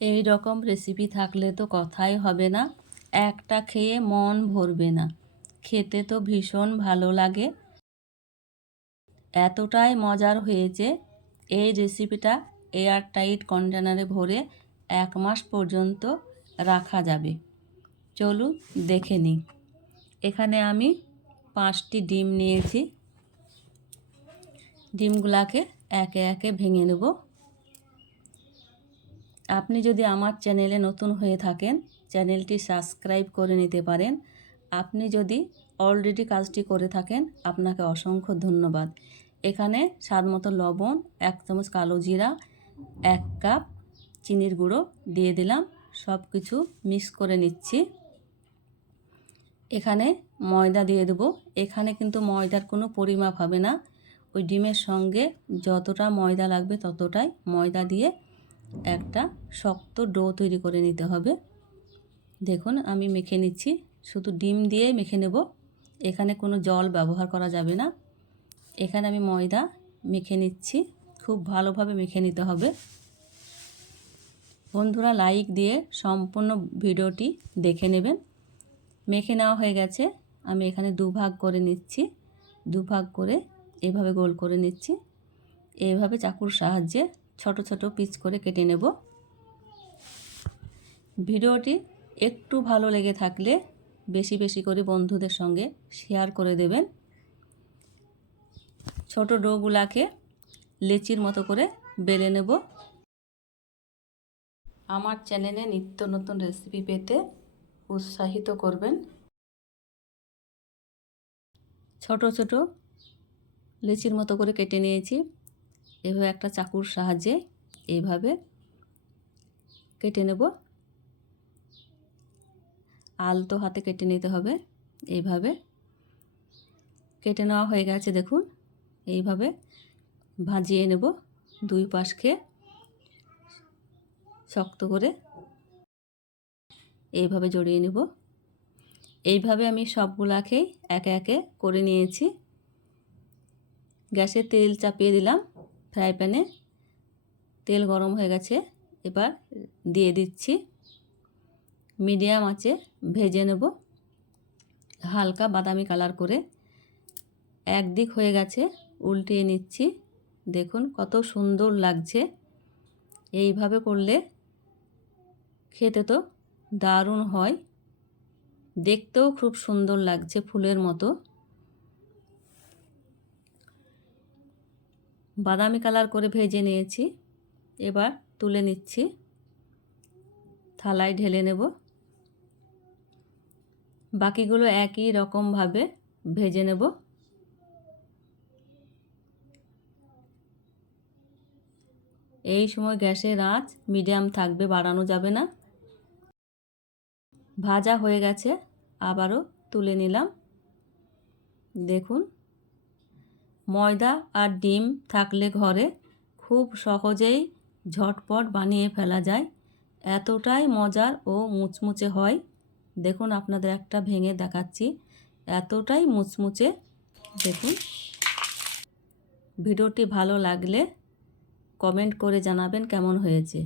এই রকম রেসিপি থাকলে তো কথাই হবে না, একটা খেয়ে মন ভরবে না। খেতে তো ভীষণ ভালো লাগে, এতটাই মজার হয়েছে। এই রেসিপিটা এয়ারটাইট কন্টেনারে ভরে 1 মাস পর্যন্ত রাখা যাবে। চলুন দেখে নিই। এখানে আমি 5টি ডিম নিয়েছি। ডিমগুলাকে একে একে ভেঙে নেব। আপনি যদি আমার চ্যানেলে নতুন হয়ে থাকেন, চ্যানেলটি সাবস্ক্রাইব করে নিতে পারেন। আপনি যদি অলরেডি কাজটি করে থাকেন, আপনাকে অসংখ্য ধন্যবাদ। এখানে স্বাদমতো লবণ, 1 চামচ কালো জিরা, 1 কাপ চিনির গুঁড়ো দিয়ে দিলাম। সব কিছু মিক্স করে নিচ্ছি। এখানে ময়দা দিয়ে দেবো। এখানে কিন্তু ময়দার কোনো পরিমাপ হবে না, ওই ডিমের সঙ্গে যতটা ময়দা লাগবে ততটাই ময়দা দিয়ে একটা শক্ত ডো তৈরি করে নিতে হবে। দেখুন আমি মেখে নিচ্ছি, শুধু ডিম দিয়ে মেখে নেব, এখানে কোনো জল ব্যবহার করা যাবে না। এখানে আমি ময়দা মেখে নিচ্ছি, খুব ভালোভাবে মেখে নিতে হবে। বন্ধুরা লাইক দিয়ে সম্পূর্ণ ভিডিওটি দেখে নেবেন। মেখে নেওয়া হয়ে গেছে, আমি এখানে 2 ভাগ করে নিচ্ছি। 2 ভাগ করে এভাবে গোল করে নিচ্ছি। এইভাবে চাকুর সাহায্যে ছোট ছোট পিস করে কেটে নেব। ভিডিওটি একটু ভালো লেগে থাকলে বেশি বেশি করে বন্ধুদের সঙ্গে শেয়ার করে দেবেন। ছোট ডোগুলাকে লেচির মতো করে বেলে নেব। আমার চ্যানেলে নিত্য নতুন রেসিপি পেতে উৎসাহিত করবেন। ছোট ছোট লেচির মতো করে কেটে নিয়েছি। এভাবে একটা চাকুর সাহায্যে এইভাবে কেটে নেব। আলতো হাতে কেটে নিতে হবে। এইভাবে কেটে নেওয়া হয়ে গেছে, দেখুন এইভাবে ভাজিয়ে নেব। 2 পাশকে শক্ত করে এইভাবে জড়িয়ে নেব। এইভাবে আমি সবগুলাকেই একে একে করে নিয়েছি। গ্যাসে তেল চাপিয়ে দিলাম। ফ্রাই প্যানে তেল গরম হয়ে গেছে, এবার দিয়ে দিচ্ছি। মিডিয়াম আঁচে ভেজে নেব হালকা বাদামি কালার করে। একদিক হয়ে গেছে, উল্টিয়ে নিচ্ছি। দেখুন কত সুন্দর লাগছে। এইভাবে করলে খেতে তো দারুণ হয়, দেখতেও খুব সুন্দর লাগছে, ফুলের মতো। বাদামি কালার করে ভেজে নিয়েছি, এবার তুলে নিচ্ছি। থালায় ঢেলে নেব। বাকিগুলো একই রকমভাবে ভেজে নেব। এই সময় গ্যাসের আঁচ মিডিয়াম থাকবে, বাড়ানো যাবে না। ভাজা হয়ে গেছে, আবারও তুলে নিলাম। দেখুন ময়দা আর ডিম থাকলে ঘরে খুব সহজেই ঝটপট বানিয়ে ফেলা যায়, এতটাই মজার ও মুচমুচে হয়। দেখুন আপনাদের একটা ভেঙে দেখাচ্ছি, এতটাই মুচমুচে। দেখুন ভিডিওটি ভালো লাগলে কমেন্ট করে জানাবেন কেমন হয়েছে।